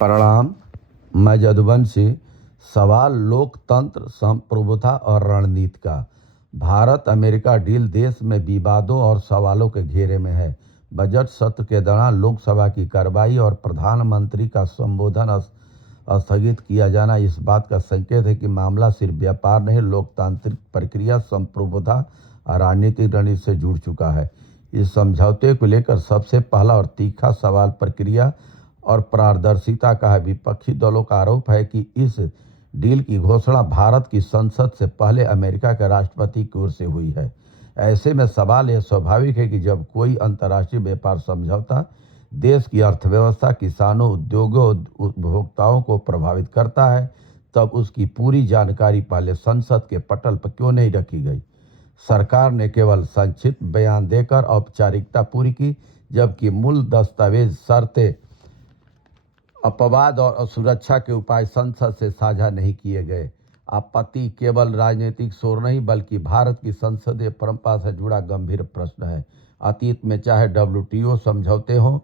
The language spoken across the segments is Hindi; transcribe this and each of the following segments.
प्रणाम। मैं यदुवंशी। सवाल लोकतंत्र, संप्रभुता और रणनीति का। भारत अमेरिका डील देश में विवादों और सवालों के घेरे में है। बजट सत्र के दौरान लोकसभा की कार्रवाई और प्रधानमंत्री का संबोधन स्थगित किया जाना इस बात का संकेत है कि मामला सिर्फ व्यापार नहीं, लोकतांत्रिक प्रक्रिया, संप्रभुता और राजनीतिक रणनीति से जुड़ चुका है। इस समझौते को लेकर सबसे पहला और तीखा सवाल प्रक्रिया और पारदर्शिता का है। विपक्षी दलों का आरोप है कि इस डील की घोषणा भारत की संसद से पहले अमेरिका के राष्ट्रपति की ओर से हुई है। ऐसे में सवाल यह स्वाभाविक है कि जब कोई अंतर्राष्ट्रीय व्यापार समझौता देश की अर्थव्यवस्था, किसानों, उद्योगों, उपभोक्ताओं को प्रभावित करता है, तब उसकी पूरी जानकारी पहले संसद के पटल पर क्यों नहीं रखी गई। सरकार ने केवल संक्षिप्त बयान देकर औपचारिकता पूरी की, जबकि मूल दस्तावेज, शर्तें, अपवाद और सुरक्षा के उपाय संसद से साझा नहीं किए गए। आपत्ति केवल राजनीतिक शोर नहीं, बल्कि भारत की संसदीय परंपरा से जुड़ा गंभीर प्रश्न है। अतीत में चाहे WTO समझौते हों,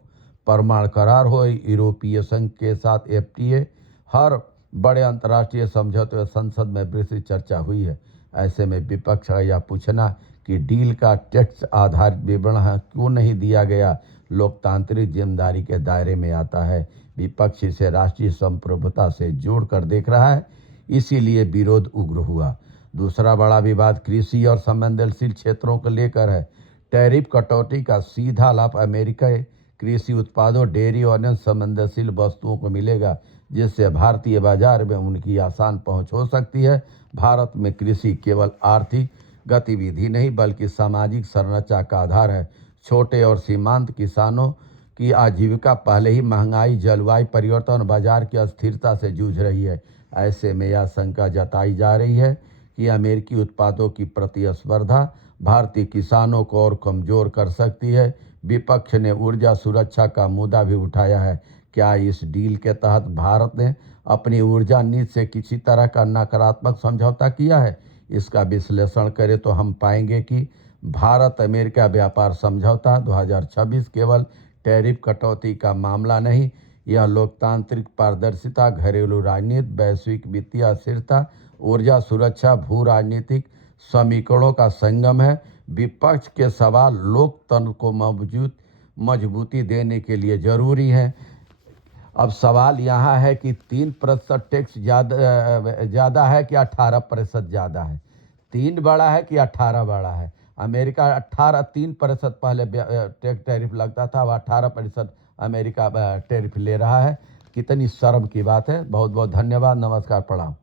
परमाणु करार हो, यूरोपीय संघ के साथ FTA, हर बड़े अंतर्राष्ट्रीय समझौते में संसद में विस्तृत चर्चा हुई है। ऐसे में विपक्ष का यह पूछना कि डील का टेक्स्ट आधारित विवरण क्यों नहीं दिया गया, लोकतांत्रिक जिम्मेदारी के दायरे में आता है। विपक्ष इसे राष्ट्रीय संप्रभुता से जोड़कर देख रहा है, इसीलिए विरोध उग्र हुआ। दूसरा बड़ा विवाद कृषि और संवेदनशील क्षेत्रों को लेकर है। टैरिफ कटौती का सीधा लाभ अमेरिका कृषि उत्पादों, डेयरी और अन्य संवेदनशील वस्तुओं को मिलेगा, जिससे भारतीय बाजार में उनकी आसान पहुंच हो सकती है। भारत में कृषि केवल आर्थिक गतिविधि नहीं, बल्कि सामाजिक संरचना का आधार है। छोटे और सीमांत किसानों की आजीविका पहले ही महंगाई, जलवायु परिवर्तन और बाजार की अस्थिरता से जूझ रही है। ऐसे में यह शंका जताई जा रही है कि अमेरिकी उत्पादों की प्रतिस्पर्धा भारतीय किसानों को और कमजोर कर सकती है। विपक्ष ने ऊर्जा सुरक्षा का मुद्दा भी उठाया है। क्या इस डील के तहत भारत ने अपनी ऊर्जा नीति से किसी तरह का नकारात्मक समझौता किया है? इसका विश्लेषण करें तो हम पाएंगे कि भारत अमेरिका व्यापार समझौता 2026 केवल टैरिफ कटौती का मामला नहीं, यह लोकतांत्रिक पारदर्शिता, घरेलू राजनीति, वैश्विक वित्तीय स्थिरता, ऊर्जा सुरक्षा, भू राजनीतिक समीकरणों का संगम है। विपक्ष के सवाल लोकतंत्र को मजबूती देने के लिए जरूरी है। अब सवाल यहाँ है कि 3% टैक्स ज़्यादा है कि 18% ज़्यादा है। 3 बड़ा है कि 18 बड़ा है? अमेरिका 3% पहले टैरिफ लगता था, अब 18% अमेरिका टैरिफ ले रहा है। कितनी शर्म की बात है। बहुत बहुत धन्यवाद। नमस्कार, प्रणाम।